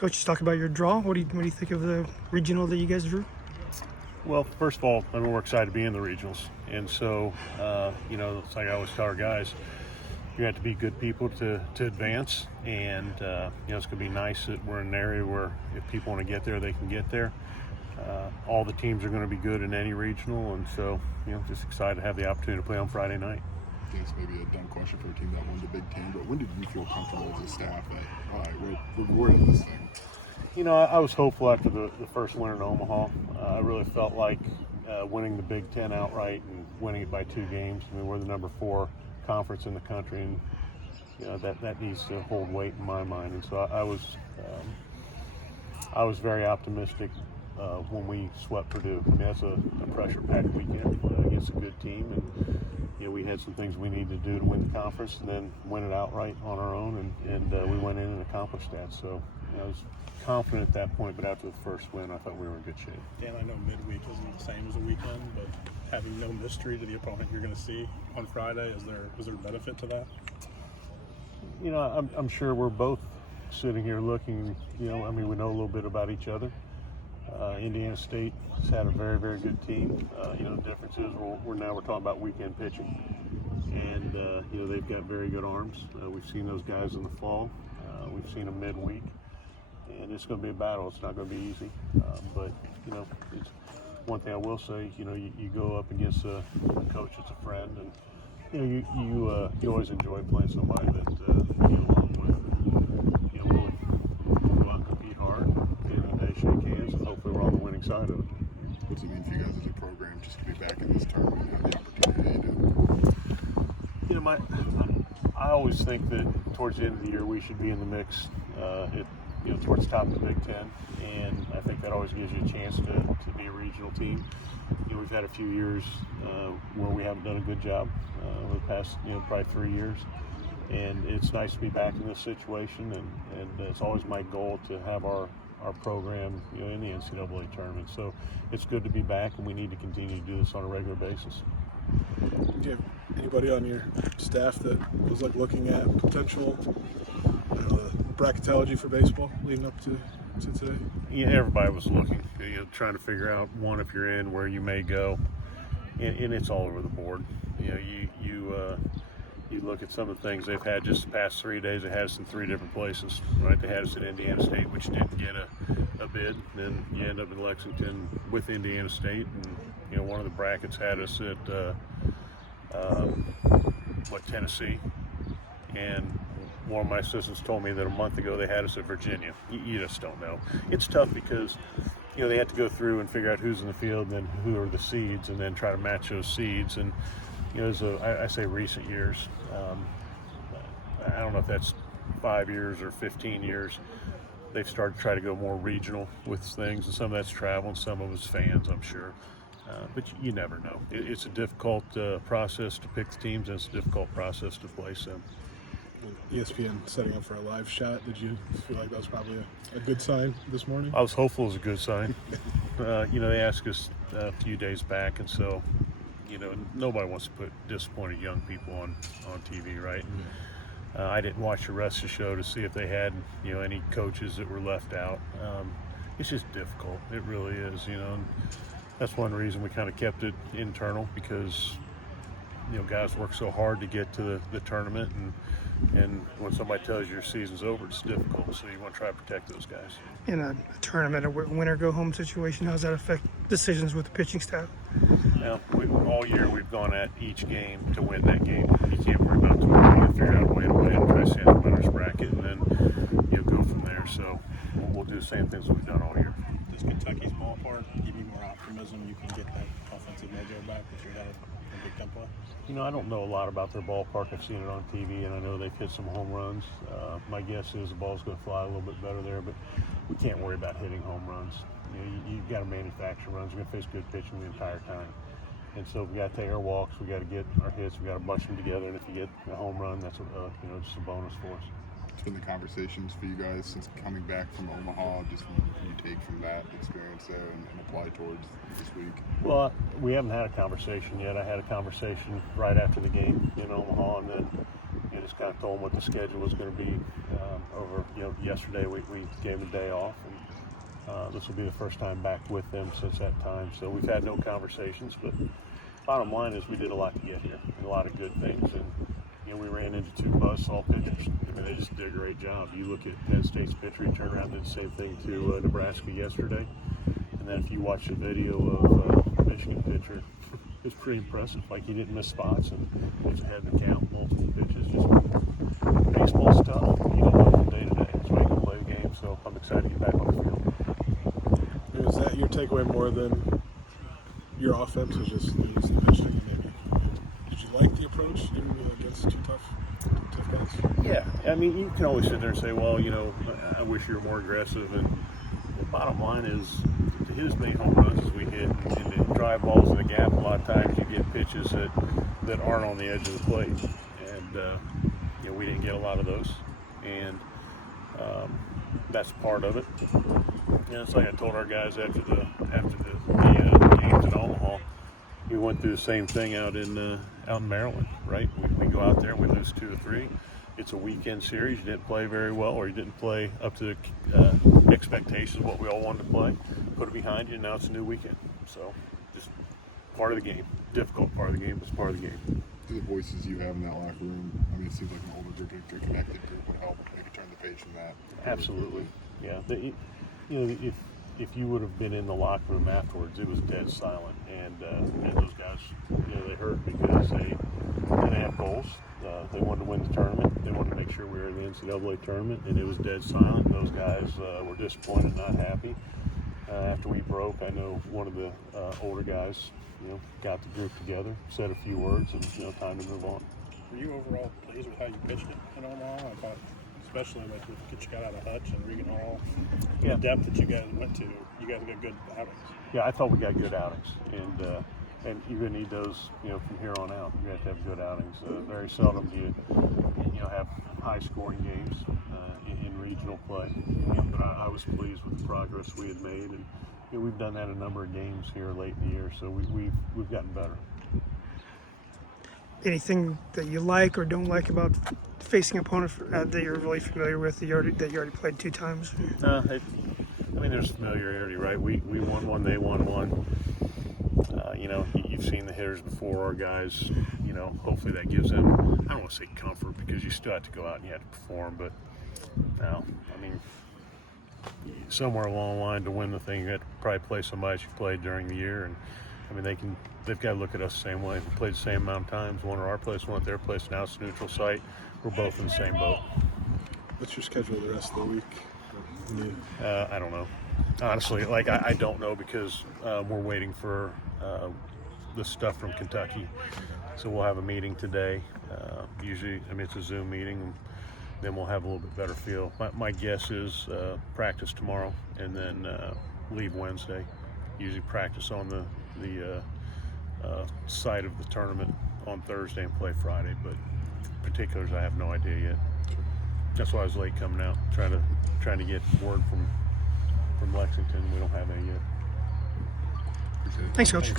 Coach, just talk about your draw. What do you think of the regional that you guys drew? Well, first of all, we're excited to be in the regionals. And so, it's like I always tell our guys, you have to be good people to advance. And, it's going to be nice that we're in an area where if people want to get there, they can get there. All the teams are going to be good in any regional. And so, just excited to have the opportunity to play on Friday night. I guess maybe a dumb question for a team that won the Big Ten, but when did you feel comfortable as a staff that, all right, we're in this thing? I was hopeful after the first win in Omaha. I really felt like winning the Big Ten outright and winning it by 2 games. I mean, we're the number 4 conference in the country, and that needs to hold weight in my mind. And so I was very optimistic when we swept Purdue. I mean, that's a pressure-packed weekend against a good team, and we had some things we needed to do to win the conference and then win it outright on our own, and we went in and accomplished that. So I was confident at that point, but after the first win, I thought we were in good shape. Dan, I know midweek isn't the same as a weekend, but having no mystery to the opponent you're going to see on Friday, is there a benefit to that? I'm sure we're both sitting here looking, we know a little bit about each other. Indiana State has had a very, very good team. The difference is we're talking about weekend pitching, and they've got very good arms. We've seen those guys in the fall. We've seen them midweek, and it's going to be a battle. It's not going to be easy, but it's one thing I will say. You go up against a coach that's a friend, and you always enjoy playing somebody that you get along with. We'll go out and compete hard, and they shake hands, and hopefully we're on the winning side of it. What's it mean for you guys as a program just to be back in this tournament and have the opportunity to? I always think that towards the end of the year we should be in the mix. Towards the top of the Big Ten, and I think that always gives you a chance to be a regional team. We've had a few years where we haven't done a good job over the past, probably 3 years, and it's nice to be back in this situation, and it's always my goal to have our program, in the NCAA tournament. So it's good to be back, and we need to continue to do this on a regular basis. Do you have anybody on your staff that was looking at potential bracketology for baseball leading up to today? Yeah, everybody was looking, trying to figure out, one, if you're in, where you may go, and it's all over the board. You look at some of the things they've had just the past 3 days. They had us in 3 different places, right? They had us at Indiana State, which didn't get a bid. Then you end up in Lexington with Indiana State, and one of the brackets had us at Tennessee, and one of my assistants told me that a month ago they had us at Virginia. You just don't know. It's tough because they have to go through and figure out who's in the field and then who are the seeds, and then try to match those seeds. And I say recent years. I don't know if that's 5 years or 15 years. They've started to try to go more regional with things, and some of that's travel, and some of it's fans, I'm sure. But you never know. It's a difficult process to pick the teams, and it's a difficult process to place them. ESPN setting up for a live shot. Did you feel like that was probably a good sign this morning? I was hopeful it was a good sign. They asked us a few days back, and so, nobody wants to put disappointed young people on TV, right? Mm-hmm. I didn't watch the rest of the show to see if they had, any coaches that were left out. It's just difficult. It really is, and that's one reason we kind of kept it internal, because guys work so hard to get to the tournament, and when somebody tells you your season's over, it's difficult. So you want to try to protect those guys. In a tournament, a winner-go-home situation, how does that affect decisions with the pitching staff? All year we've gone at each game to win that game. You can't worry about tomorrow. You have to figure out a way to win and try to stay in the winner's bracket, and then go from there. So we'll do the same things we've done all year. Does Kentucky's ballpark give you more optimism you can get that offensive mojo back that you had in Big Ten play? I don't know a lot about their ballpark. I've seen it on TV, and I know they've hit some home runs. My guess is the ball's going to fly a little bit better there, but we can't worry about hitting home runs. You've got to manufacture runs. We're going to face good pitching the entire time. And so we got to take our walks. We got to get our hits. We got to bunch them together. And if you get a home run, that's just a bonus for us. What's been the conversations for you guys since coming back from Omaha? Just what you take from that experience there and apply towards this week? Well, we haven't had a conversation yet. I had a conversation right after the game in Omaha, and then and just kind of told them what the schedule was going to be. Over, yesterday we gave them a day off, and this will be the first time back with them since that time. So we've had no conversations, but bottom line is we did a lot to get here, and a lot of good things. And we ran into 2 buzzsaw pitchers. I mean, they just did a great job. You look at Penn State's pitcher, he turned around and did the same thing to Nebraska yesterday. And then if you watch the video of Michigan pitcher, it's pretty impressive. Like, he didn't miss spots and was ahead of the count, multiple pitches. Just baseball stuff. You don't know from day to day. It's why you can play the game. So I'm excited to get back on the field. Is that your takeaway more than your offense, or just the pitching? Maybe did you like the approach even against 2 tough guys? Yeah, I mean, you can always sit there and say, well, I wish you were more aggressive. And the bottom line is, to hit as many home runs as we hit and to drive balls in the gap, a lot of times you get pitches that aren't on the edge of the plate. And, we didn't get a lot of those. And that's part of it. It's like I told our guys after the games in Omaha, we went through the same thing out in Maryland, right? We go out there and we lose 2 or 3. It's a weekend series. You didn't play very well, or you didn't play up to the expectations of what we all wanted to play. Put it behind you, and now it's a new weekend. So, just part of the game. Difficult part of the game, but it's part of the game. Do the voices you have in that locker room, I mean, it seems like an older group, a connected group would help maybe turn the page from that. Absolutely, yeah. If you would have been in the locker room afterwards, it was dead silent, and those guys, they hurt because they have goals. They wanted to win the tournament. They wanted to make sure we were in the NCAA tournament, and it was dead silent. Those guys were disappointed, not happy. After we broke, I know one of the older guys, got the group together, said a few words, and time to move on. Were you overall pleased with how you pitched it in Omaha? I thought, especially with what you got out of Hutch and Regan Hall, the depth that you guys went to, you guys got good outings. Yeah, I thought we got good outings, and you're going to need those, from here on out. You have to have good outings. Very seldom do you have high-scoring games in regional play. But I was pleased with the progress we had made, and we've done that a number of games here late in the year, so we've gotten better. Anything that you like or don't like about facing an opponent that you're really familiar with, that you already played 2 times? There's familiarity, right? We won one, they won one. You've seen the hitters before, our guys. Hopefully that gives them, I don't want to say comfort, because you still have to go out and you have to perform, but somewhere along the line to win the thing, you have to probably play somebody that you played during the year, and they've got to look at us the same way. We played the same amount of times, one at our place, one at their place. Now it's a neutral site. We're both in the same boat. What's your schedule the rest of the week? I don't know. Honestly, I don't know, because we're waiting for the stuff from Kentucky. So we'll have a meeting today. Usually, it's a Zoom meeting. Then we'll have a little bit better feel. My guess is practice tomorrow, and then leave Wednesday. Usually practice on the site of the tournament on Thursday and play Friday. But particulars, I have no idea yet. That's why I was late coming out, trying to get word from Lexington. We don't have any yet. Thanks, Coach.